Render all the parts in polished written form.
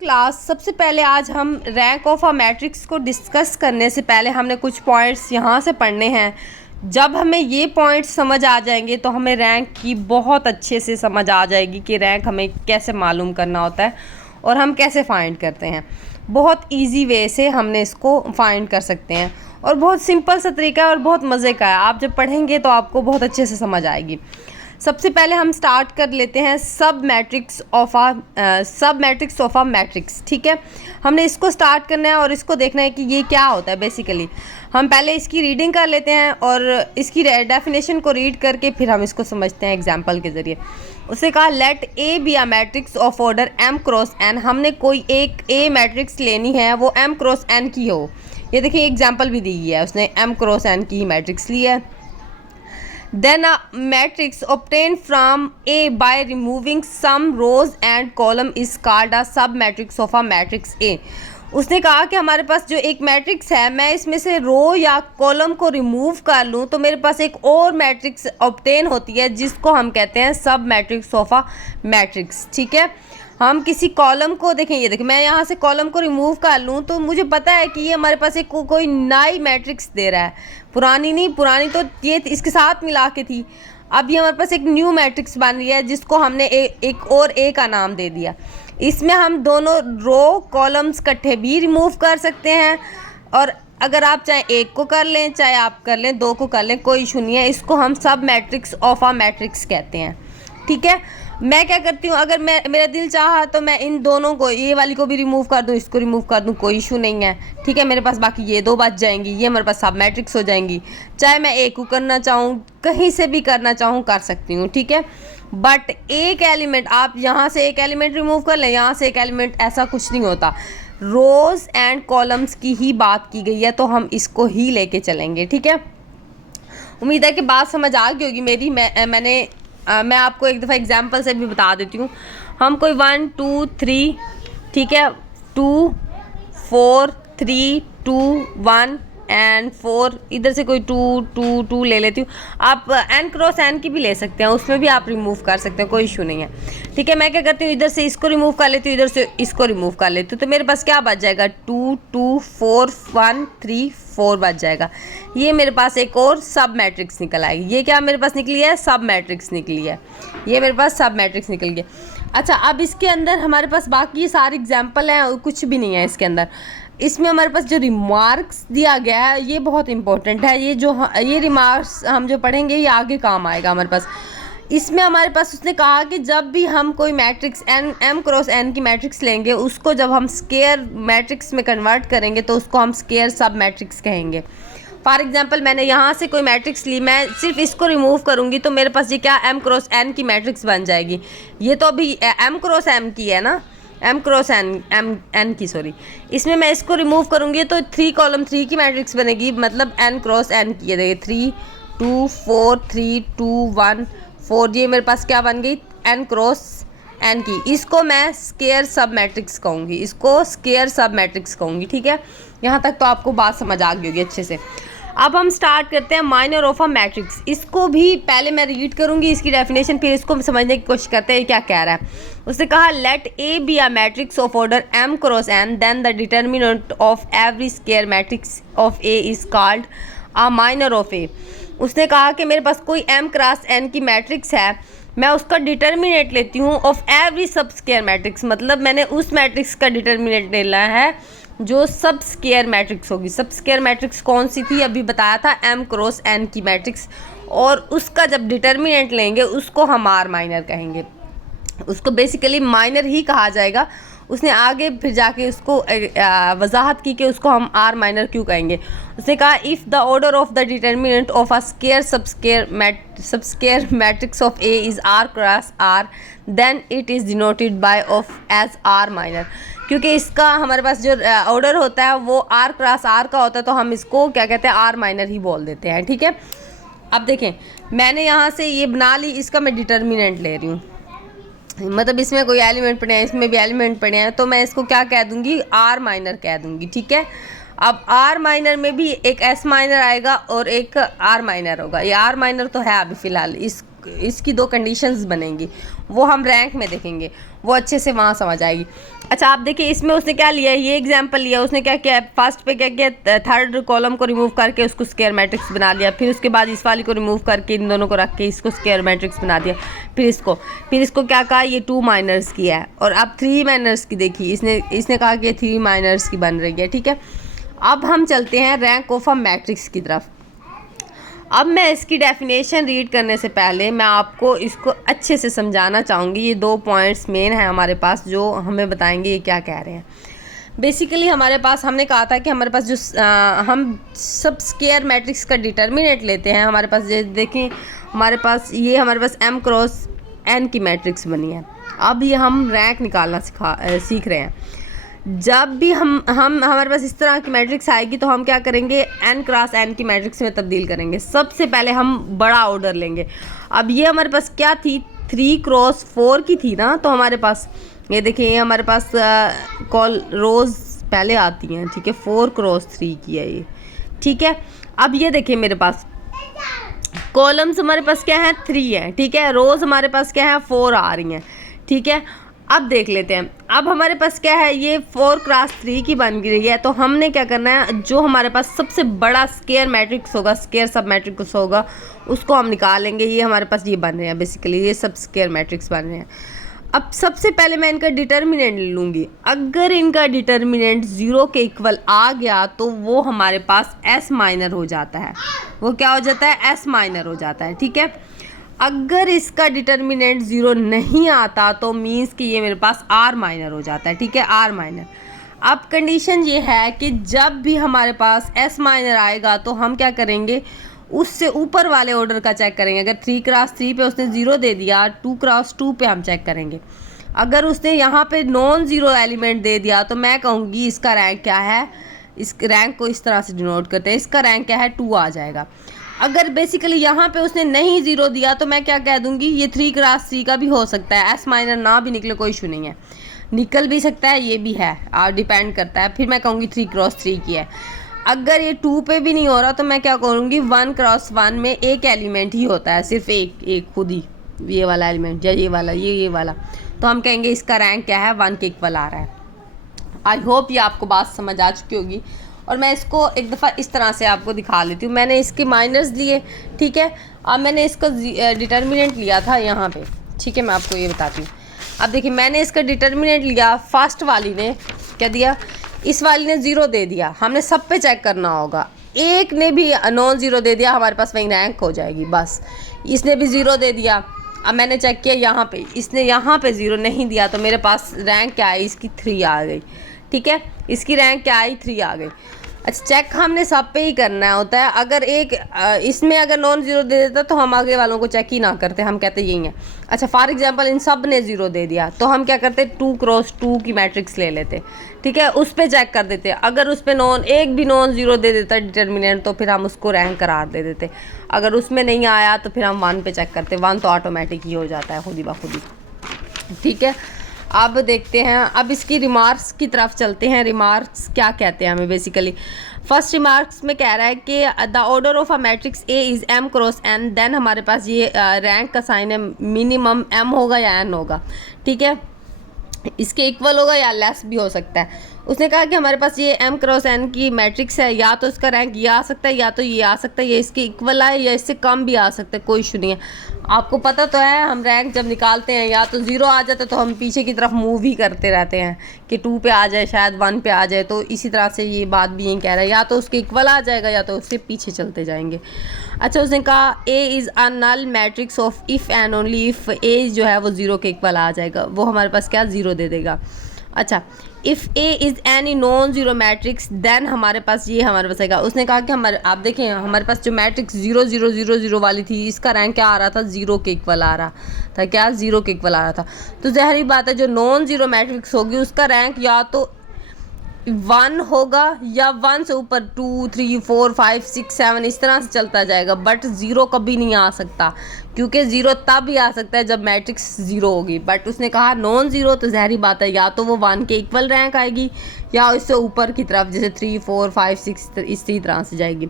Class सबसे पहले आज हम रैंक ऑफ अ मैट्रिक्स को डिस्कस करने से पहले हमने कुछ पॉइंट्स यहाँ से पढ़ने हैं। जब हमें ये पॉइंट्स समझ आ जाएंगे तो हमें रैंक की बहुत अच्छे से समझ आ जाएगी कि रैंक हमें कैसे मालूम करना होता है और हम कैसे फाइंड करते हैं। बहुत इजी वे से हमने इसको फाइंड कर सकते हैं और बहुत सिंपल सा तरीका है और बहुत मज़े का है। आप जब पढ़ेंगे तो आपको बहुत अच्छे से समझ आएगी। सबसे पहले हम स्टार्ट कर लेते हैं सब मैट्रिक्स ऑफ अ मैट्रिक्स। ठीक है, हमने इसको स्टार्ट करना है और इसको देखना है कि ये क्या होता है। बेसिकली हम पहले इसकी रीडिंग कर लेते हैं और इसकी डेफिनेशन को रीड करके फिर हम इसको समझते हैं एग्जांपल के ज़रिए। उसे कहा let A be a matrix of order m cross n। हमने कोई एक ए मैट्रिक्स लेनी है, वो m क्रॉस n की हो। ये देखिए एग्जाम्पल भी दी गई है, उसने m क्रॉस n की ही मैट्रिक्स ली है। Then a matrix obtained from A by removing some rows and column is called a submatrix of a matrix A। उसने कहा कि हमारे पास जो एक मैट्रिक्स है, मैं इसमें से रो या कॉलम को रिमूव कर लूँ तो मेरे पास एक और मैट्रिक्स ऑब्टेन होती है जिसको हम कहते हैं सब मैट्रिक्स ऑफ अ मैट्रिक्स। ठीक है, हम किसी कॉलम को देखें, ये देखें मैं यहाँ से कॉलम को रिमूव कर लूँ तो मुझे पता है कि ये हमारे पास एक कोई नई मैट्रिक्स दे रहा है, पुरानी नहीं, पुरानी तो ये इसके साथ मिला के थी। अब ये हमारे पास एक न्यू मैट्रिक्स बन रही है जिसको हमने एक और ए का नाम दे दिया। इसमें हम दोनों रो कॉलम्स इकट्ठे भी रिमूव कर सकते हैं और अगर आप चाहे एक को कर लें, चाहे आप कर लें, दो को कर लें, कोई इशू नहीं है। इसको हम सब मैट्रिक्स ऑफ अ मैट्रिक्स कहते हैं। ठीक है, मैं क्या करती हूँ, अगर मेरा दिल चाहा तो मैं इन दोनों को, ये वाली को भी रिमूव कर दूँ, इसको रिमूव कर दूँ, कोई इशू नहीं है। ठीक है, मेरे पास बाकी ये दो बच जाएंगी, ये मेरे पास सब मैट्रिक्स हो जाएंगी। चाहे मैं एक को करना चाहूँ, कहीं से भी करना चाहूँ, कर सकती हूँ। ठीक है, बट एक एलिमेंट, आप यहाँ से एक एलिमेंट रिमूव कर लें, यहाँ से एक एलिमेंट, ऐसा कुछ नहीं होता। रोज एंड कॉलम्स की ही बात की गई है तो हम इसको ही लेके चलेंगे। ठीक है, उम्मीद है कि बात समझ आ गई होगी मेरी। मैं आपको एक दफ़ा एग्जांपल से भी बता देती हूँ। हम कोई 1 2 3, ठीक है, 2 4 3 2 1 एंड 4, इधर से कोई 2 2 2 ले लेती हूँ। आप n क्रॉस n की भी ले सकते हैं, उसमें भी आप रिमूव कर सकते हैं, कोई इशू नहीं है। ठीक है, मैं क्या करती हूँ, इधर से इसको रिमूव कर लेती हूँ, इधर से इसको रिमूव कर लेती हूँ, तो मेरे पास क्या बच जाएगा, 2 2 4 1 3 4 बच जाएगा। ये मेरे पास एक और सब मैट्रिक्स निकल आएगी। ये क्या मेरे पास निकली है, सब मैट्रिक्स निकली है। ये मेरे पास सब मैट्रिक्स निकल गया। अच्छा, अब इसके अंदर हमारे पास बाकी ये सारे एग्जाम्पल हैं और कुछ भी नहीं है इसके अंदर। इसमें हमारे पास जो रिमार्क्स दिया गया है ये बहुत इंपॉर्टेंट है। ये रिमार्क्स हम जो पढ़ेंगे ये आगे काम आएगा हमारे पास। इसमें हमारे पास उसने कहा कि जब भी हम कोई मैट्रिक्स m क्रॉस n की मैट्रिक्स लेंगे, उसको जब हम स्केयर मैट्रिक्स में कन्वर्ट करेंगे तो उसको हम स्केयर सब मैट्रिक्स कहेंगे। फॉर एग्जांपल, मैंने यहाँ से कोई मैट्रिक्स ली, मैं सिर्फ इसको रिमूव करूँगी तो मेरे पास ये क्या m क्रॉस n की मैट्रिक्स बन जाएगी। ये तो अभी m क्रॉस m की है ना, m क्रॉस n की, सॉरी। इसमें मैं इसको रिमूव करूँगी तो 3 कॉलम 3 की मैट्रिक्स बनेगी, मतलब n क्रॉस n की। ये देखिए 3 2 4 3 2 1 4, ये मेरे पास क्या बन गई, n क्रॉस n की। इसको मैं स्केयर सब मैट्रिक्स कहूँगी, इसको स्केयर सब मैट्रिक्स कहूँगी। ठीक है, यहाँ तक तो आपको बात समझ आ गई होगी अच्छे से। अब हम स्टार्ट करते हैं माइनर ऑफ अ मैट्रिक्स। इसको भी पहले मैं रीड करूँगी इसकी डेफिनेशन, फिर इसको समझने की कोशिश करते हैं क्या कह रहा है। उसने कहा let A be a matrix of order m cross n, then the determinant of every square matrix of A is called a minor of A. उसने कहा कि मेरे पास कोई m क्रॉस n की मैट्रिक्स है, मैं उसका डिटर्मिनेंट लेती हूँ of every sub square matrix, मतलब मैंने उस मैट्रिक्स का डिटर्मिनेंट लेना है जो सब स्केयर मैट्रिक्स होगी। सब स्केयर मैट्रिक्स कौन सी थी, अभी बताया था, m क्रॉस n की मैट्रिक्स, और उसका जब डिटर्मिनेंट लेंगे उसको हम r माइनर कहेंगे। उसको बेसिकली माइनर ही कहा जाएगा। उसने आगे फिर जाके उसको वजाहत की कि उसको हम r माइनर क्यों कहेंगे। उसने कहा if the order of the determinant of a square sub square matrix of a is r cross r, then it is denoted by of as r minor. क्योंकि इसका हमारे पास जो ऑर्डर होता है वो r क्रॉस r का होता है, तो हम इसको क्या कहते हैं, r माइनर ही बोल देते हैं। ठीक है, अब देखें मैंने यहाँ से ये बना ली, इसका मैं डिटर्मिनेंट ले रही हूँ, मतलब इसमें कोई एलिमेंट पड़े हैं, इसमें भी एलिमेंट पड़े हैं, तो मैं इसको क्या कह दूँगी, r माइनर कह दूँगी। ठीक है, अब r माइनर में भी एक s माइनर आएगा और एक r माइनर होगा। ये r माइनर तो है अभी फ़िलहाल, इसकी 2 कंडीशंस बनेंगी, वो हम रैंक में देखेंगे, वो अच्छे से वहाँ समझ आएगी। अच्छा आप देखिए इसमें उसने क्या लिया है, ये एग्जांपल लिया, उसने क्या किया फर्स्ट पे क्या किया, थर्ड कॉलम को रिमूव करके उसको स्क्वायर मैट्रिक्स बना लिया, फिर उसके बाद इस वाली को रिमूव करके इन दोनों को रख के इसको स्क्वायर मैट्रिक्स बना दिया, फिर इसको क्या कहा, ये 2 माइनर्स की है। और अब 3 माइनर्स की देखिए, इसने कहा कि 3 माइनर्स की बन रही है, ठीक है। अब हम चलते हैं रैंक ऑफ अ मैट्रिक्स की तरफ। अब मैं इसकी डेफिनेशन रीड करने से पहले मैं आपको इसको अच्छे से समझाना चाहूँगी। ये 2 पॉइंट्स मेन हैं हमारे पास जो हमें बताएंगे ये क्या कह रहे हैं। बेसिकली हमारे पास हमने कहा था कि हमारे पास जो हम सब स्क्वायर मैट्रिक्स का डिटर्मिनेंट लेते हैं, हमारे पास ये देखें, हमारे पास m क्रॉस n की मैट्रिक्स बनी है। अब ये हम रैंक निकालना सीख रहे हैं। जब भी हम हमारे पास इस तरह की मैट्रिक्स आएगी तो हम क्या करेंगे, n क्रॉस n की मैट्रिक्स में तब्दील करेंगे। सबसे पहले हम बड़ा ऑर्डर लेंगे। अब ये हमारे पास क्या थी, 3 क्रॉस 4 की थी ना, तो हमारे पास ये देखिए, ये हमारे पास कॉल रोज़ पहले आती हैं, ठीक है। 4 क्रॉस 3 की है ये, ठीक है। अब ये देखिए मेरे पास कॉलम्स हमारे पास क्या है, 3 है, ठीक है। रोज़ हमारे पास क्या है, 4 आ रही हैं, ठीक है। अब देख लेते हैं, अब हमारे पास क्या है, ये 4 क्रॉस 3 की बन गई है। तो हमने क्या करना है, जो हमारे पास सबसे बड़ा स्क्वायर मैट्रिक्स होगा, स्क्वायर सब मैट्रिक्स होगा, उसको हम निकालेंगे। ये हमारे पास ये बन रहे हैं, बेसिकली ये सब स्क्वायर मैट्रिक्स बन रहे हैं। अब सबसे पहले मैं इनका डिटर्मिनेंट लूँगी। अगर इनका डिटर्मिनेंट 0 के इक्वल आ गया तो वो हमारे पास S माइनर हो जाता है। वो क्या हो जाता है, S माइनर हो जाता है, ठीक है। अगर इसका डिटर्मिनेंट 0 नहीं आता तो मीन्स कि ये मेरे पास R माइनर हो जाता है, ठीक है, R माइनर। अब कंडीशन ये है कि जब भी हमारे पास S माइनर आएगा तो हम क्या करेंगे, उससे ऊपर वाले ऑर्डर का चेक करेंगे। अगर 3 क्रॉस 3 पे उसने 0 दे दिया, 2 क्रॉस 2 पे हम चेक करेंगे। अगर उसने यहाँ पे नॉन ज़ीरो एलिमेंट दे दिया तो मैं कहूँगी इसका रैंक क्या है, इस रैंक को इस तरह से डिनोट करते हैं, इसका रैंक क्या है, 2 आ जाएगा। अगर बेसिकली यहाँ पे उसने नहीं 0 दिया तो मैं क्या कह दूँगी, ये 3 क्रॉस 3 का भी हो सकता है, S माइनर ना भी निकले कोई इशू नहीं है, निकल भी सकता है, ये भी है, और डिपेंड करता है। फिर मैं कहूँगी 3 क्रॉस 3 की है। अगर ये 2 पे भी नहीं हो रहा तो मैं क्या करूँगी, 1 क्रॉस 1 में एक एलिमेंट ही होता है, सिर्फ एक खुद ही, ये वाला एलिमेंट या ये वाला, ये वाला, तो हम कहेंगे इसका रैंक क्या है, 1 के इक्वल आ रहा है। आई होप ये आपको बात समझ आ चुकी होगी। और मैं इसको एक दफ़ा इस तरह से आपको दिखा लेती हूँ। मैंने इसके माइनर्स लिए, ठीक है। अब मैंने इसका डिटर्मिनेंट लिया था यहाँ पे, ठीक है, मैं आपको ये बताती हूँ। अब देखिए मैंने इसका डिटर्मिनेंट लिया, फर्स्ट वाली ने क्या दिया, इस वाली ने 0 दे दिया। हमने सब पे चेक करना होगा, एक ने भी नॉन 0 दे दिया, हमारे पास वही रैंक हो जाएगी बस। इसने भी 0 दे दिया, अब मैंने चेक किया यहाँ पे, इसने यहाँ पे 0 नहीं दिया तो मेरे पास रैंक क्या आई, इसकी 3 आ गई, ठीक है। इसकी रैंक क्या आई, 3 आ गई। अच्छा, चेक हमने सब पे ही करना होता है। अगर एक इसमें अगर नॉन 0 दे देता तो हम आगे वालों को चेक ही ना करते, हम कहते यही है। अच्छा, फॉर एग्जांपल इन सब ने 0 दे दिया तो हम क्या करते, 2 क्रॉस 2 की मैट्रिक्स ले लेते, ठीक है, उस पर चेक कर देते। अगर उस पर एक भी नॉन 0 दे देता डिटर्मिनेंट तो फिर हम उसको रैंक करार दे देते। अगर उसमें नहीं आया तो फिर हम 1 पे चेक करते, 1 तो ऑटोमेटिक ही हो जाता है खुद ही बाखुद ही, ठीक है। अब देखते हैं, अब इसकी रिमार्क्स की तरफ चलते हैं। रिमार्क्स क्या कहते हैं हमें, बेसिकली फर्स्ट रिमार्क्स में कह रहा है कि the order of a matrix A is m cross n, then हमारे पास ये रैंक का साइन है, मिनिमम m होगा या n होगा, ठीक है, इसके इक्वल होगा या लेस भी हो सकता है। उसने कहा कि हमारे पास ये m क्रॉस n की मैट्रिक्स है, या तो इसका रैंक ये आ सकता है या तो ये आ सकता है, ये इसके इक्वल आए या इससे कम भी आ सकता है, कोई इशू नहीं है। आपको पता तो है हम रैंक जब निकालते हैं या तो 0 आ जाता है तो हम पीछे की तरफ मूव ही करते रहते हैं कि 2 पे आ जाए, शायद 1 पे आ जाए। तो इसी तरह से ये बात भी यही कह रहा है, या तो उसके इक्वल आ जाएगा या तो उससे पीछे चलते जाएंगे। अच्छा, उसने कहा A is a null matrix of if and only if A जो है वो 0 के इक्वल आ जाएगा, वो हमारे पास क्या 0 दे देगा। अच्छा, if A is any non 0 matrix then हमारे पास ये हमारे पास आएगा। उसने कहा कि हमारे, आप देखें हमारे पास जो मैट्रिक्स 0 0 0 0 वाली थी, इसका रैंक क्या आ रहा था, 0 के इक्वल आ रहा था, क्या 0 के इक्वल आ रहा था। तो ज़ाहिर बात है जो नॉन 0 मैट्रिक्स होगी उसका रैंक या तो 1 होगा या 1 से ऊपर 2 3 4 5 6 7 इस तरह से चलता जाएगा, बट 0 कभी नहीं आ सकता, क्योंकि 0 तब ही आ सकता है जब मैट्रिक्स 0 होगी। बट उसने कहा नॉन 0, तो ज़ाहिर बात है या तो वो 1 के इक्वल रैंक आएगी या इससे ऊपर की तरफ, जैसे 3 4 5 6 इसी तरह से जाएगी।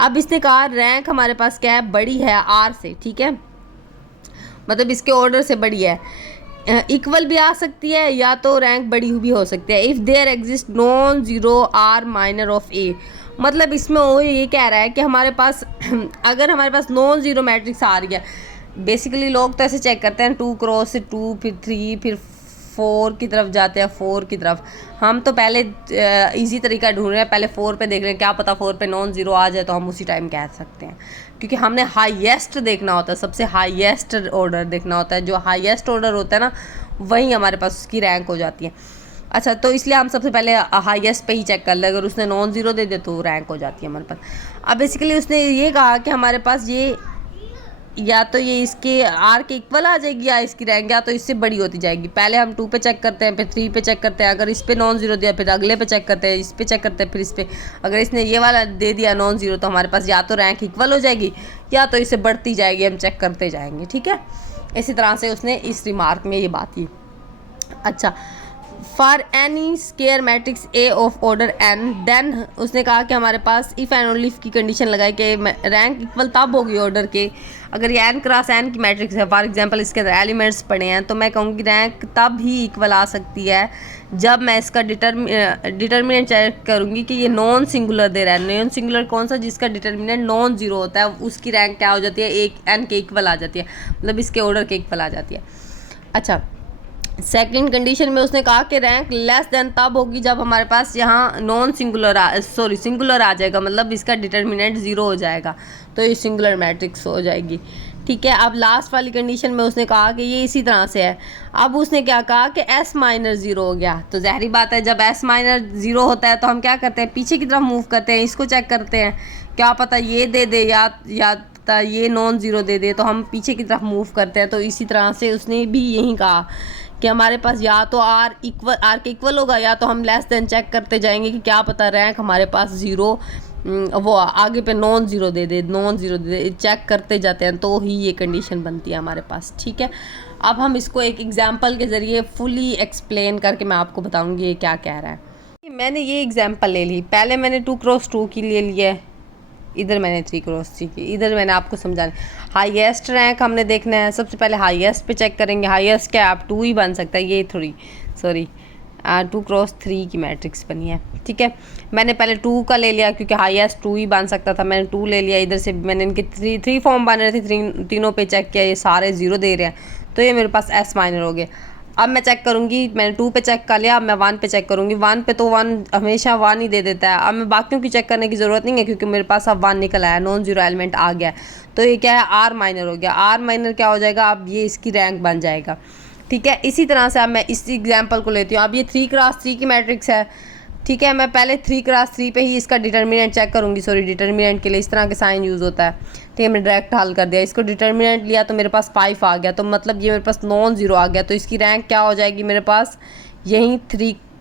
अब इसने कहा रैंक हमारे पास क्या है, बड़ी है R से, ठीक है, मतलब इसके ऑर्डर से बड़ी है। इक्वल भी आ सकती है या तो रैंक बड़ी भी हो सकती है। If there exist non zero r minor of A, मतलब इसमें वो ये कह रहा है कि हमारे पास अगर हमारे पास नॉन ज़ीरो मैट्रिक्स आ रही है, बेसिकली लोग तो ऐसे चेक करते हैं 2 क्रॉस से 2 फिर 3 फिर 4 की तरफ जाते हैं 4 की तरफ। हम तो पहले इजी तरीका ढूंढ रहे हैं, पहले 4 पे देख रहे हैं, क्या पता 4 पे नॉन ज़ीरो आ जाए तो हम उसी टाइम कह सकते हैं, क्योंकि हमने हाईएस्ट देखना होता है, सबसे हाईएस्ट ऑर्डर देखना होता है। जो हाईएस्ट ऑर्डर होता है ना, वही हमारे पास उसकी रैंक हो जाती है। अच्छा, तो इसलिए हम सबसे पहले हाईएस्ट पे ही चेक कर ले, अगर उसने नॉन ज़ीरो दे दे तो रैंक हो जाती है हमारे पास। अब बेसिकली उसने ये कहा कि हमारे पास ये या तो ये इसके आर के इक्वल आ जाएगी या इसकी रैंक या तो इससे बड़ी होती जाएगी। पहले हम 2 पे चेक करते हैं, फिर 3 पे चेक करते हैं, अगर इस पे नॉन ज़ीरो दिया फिर अगले पे चेक करते हैं, इस पे चेक करते हैं, फिर इस पे अगर इसने ये वाला दे दिया नॉन ज़ीरो तो हमारे पास या तो रैंक इक्वल हो जाएगी या तो इससे बढ़ती जाएगी, हम चेक करते जाएंगे। ठीक है, इसी तरह से उसने इस रिमार्क में ये बात की। अच्छा, for any square matrix A of order n, then उसने कहा कि हमारे पास इफ़ एंड ओनली इफ की कंडीशन लगाई कि रैंक इक्वल तब होगी ऑर्डर के अगर ये एन क्रॉस एन की मैट्रिक्स है। फॉर एग्जांपल इसके अंदर एलिमेंट्स पड़े हैं, तो मैं कहूँगी रैंक तब ही इक्वल आ सकती है जब मैं इसका डिटर्मिनेंट चेक करूँगी कि ये नॉन सिंगुलर दे रहा है। नॉन सिंगुलर कौन सा? जिसका डिटर्मिनेंट नॉन ज़ीरो होता है, उसकी रैंक क्या हो जाती है? एक एन के इक्वल आ जाती है, मतलब इसके ऑर्डर के इक्वल आ जाती है। अच्छा, सेकंड कंडीशन में उसने कहा कि रैंक लेस देन तब होगी जब हमारे पास यहाँ नॉन सिंगुलर सिंगुलर आ जाएगा, मतलब इसका डिटर्मिनेंट ज़ीरो हो जाएगा, तो ये सिंगुलर मैट्रिक्स हो जाएगी। ठीक है, अब लास्ट वाली कंडीशन में उसने कहा कि ये इसी तरह से है। अब उसने क्या कहा कि एस माइनर ज़ीरो हो गया, तो ज़ाहिर बात है जब एस माइनर ज़ीरो होता है तो हम क्या करते हैं? पीछे की तरफ मूव करते हैं, इसको चेक करते हैं, क्या पता ये दे दे या ये नॉन ज़ीरो दे दे, तो हम पीछे की तरफ मूव करते हैं। तो इसी तरह से उसने भी यही कहा कि हमारे पास या तो आर के इक्वल होगा या तो हम लेस देन चेक करते जाएंगे कि क्या पता रैंक हमारे पास ज़ीरो वो आगे पे नॉन ज़ीरो दे दे, चेक करते जाते हैं, तो ही ये कंडीशन बनती है हमारे पास। ठीक है, अब हम इसको एक एग्जांपल के ज़रिए फुली एक्सप्लेन करके मैं आपको बताऊंगी ये क्या कह रहा है। मैंने ये एग्जांपल ले ली, पहले मैंने 2 क्रॉस 2 की ले लिया है, इधर मैंने 3 क्रॉस 3 की, इधर मैंने आपको समझाना हाईएस्ट रैंक हमने देखना है। सबसे पहले हाईएस्ट पे चेक करेंगे, हाईएस्ट क्या आप 2 ही बन सकता है, ये 2 क्रॉस 3 की मैट्रिक्स बनी है। ठीक है, मैंने पहले 2 का ले लिया क्योंकि हाईएस्ट 2 ही बन सकता था, मैंने 2 ले लिया। इधर से मैंने इनके 3 फॉर्म बन रहे थे, तीनों पे चेक किया, ये सारे 0 दे रहे हैं, तो ये मेरे पास एस माइनर हो गए। अब मैं चेक करूँगी, मैंने 2 पे चेक कर लिया, अब मैं 1 पे चेक करूँगी। 1 पे तो 1 हमेशा 1 ही दे देता है, अब मैं बाकियों की चेक करने की ज़रूरत नहीं है क्योंकि मेरे पास अब 1 निकल आया, नॉन ज़ीरो एलिमेंट आ गया। तो ये क्या है? आर माइनर हो गया। आर माइनर क्या हो जाएगा? अब ये इसकी रैंक बन जाएगा। ठीक है, इसी तरह से अब मैं इस एग्जाम्पल को लेती हूँ। अब ये 3 क्रॉस 3 की मैट्रिक्स है। ठीक है, मैं पहले 3 क्रॉस 3 पे ही इसका डिटर्मिनेंट चेक करूँगी। डिटर्मिनेंट के लिए इस तरह के साइन यूज़ होता है। ठीक है, मैंने डायरेक्ट हल कर दिया, इसको डिटर्मिनेंट लिया तो मेरे पास 5 आ गया, तो मतलब ये मेरे पास नॉन ज़ीरो आ गया, तो इसकी रैंक क्या हो जाएगी? मेरे पास यहीं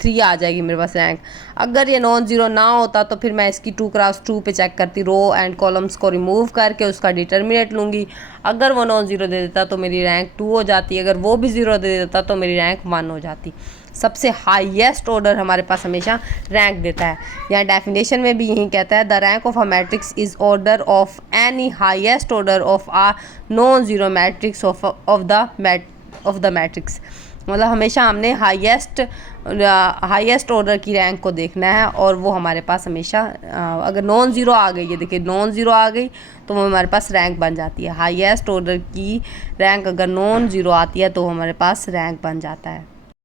3 आ जाएगी मेरे पास रैंक। अगर ये नॉन ज़ीरो ना होता तो फिर मैं इसकी 2 क्रॉस 2 पे चेक करती, रो एंड कॉलम्स को रिमूव करके उसका डिटर्मिनेंट लूँगी। अगर वो नॉन ज़ीरो दे देता तो मेरी रैंक 2 हो जाती, अगर वो भी 0 दे देता तो मेरी रैंक 1 हो जाती। सबसे हाईएस्ट ऑर्डर हमारे पास हमेशा रैंक देता है। यहाँ डेफिनेशन में भी यही कहता है, the rank of a matrix is order of any highest order of a non zero matrix of the matrix. मतलब हमेशा हमने हाईएस्ट ऑर्डर की रैंक को देखना है, और वो हमारे पास हमेशा अगर नॉन ज़ीरो आ गई, ये देखिए नॉन ज़ीरो आ गई तो वो हमारे पास रैंक बन जाती है। हाईएस्ट ऑर्डर की रैंक अगर नॉन ज़ीरो आती है तो हमारे पास रैंक बन जाता है।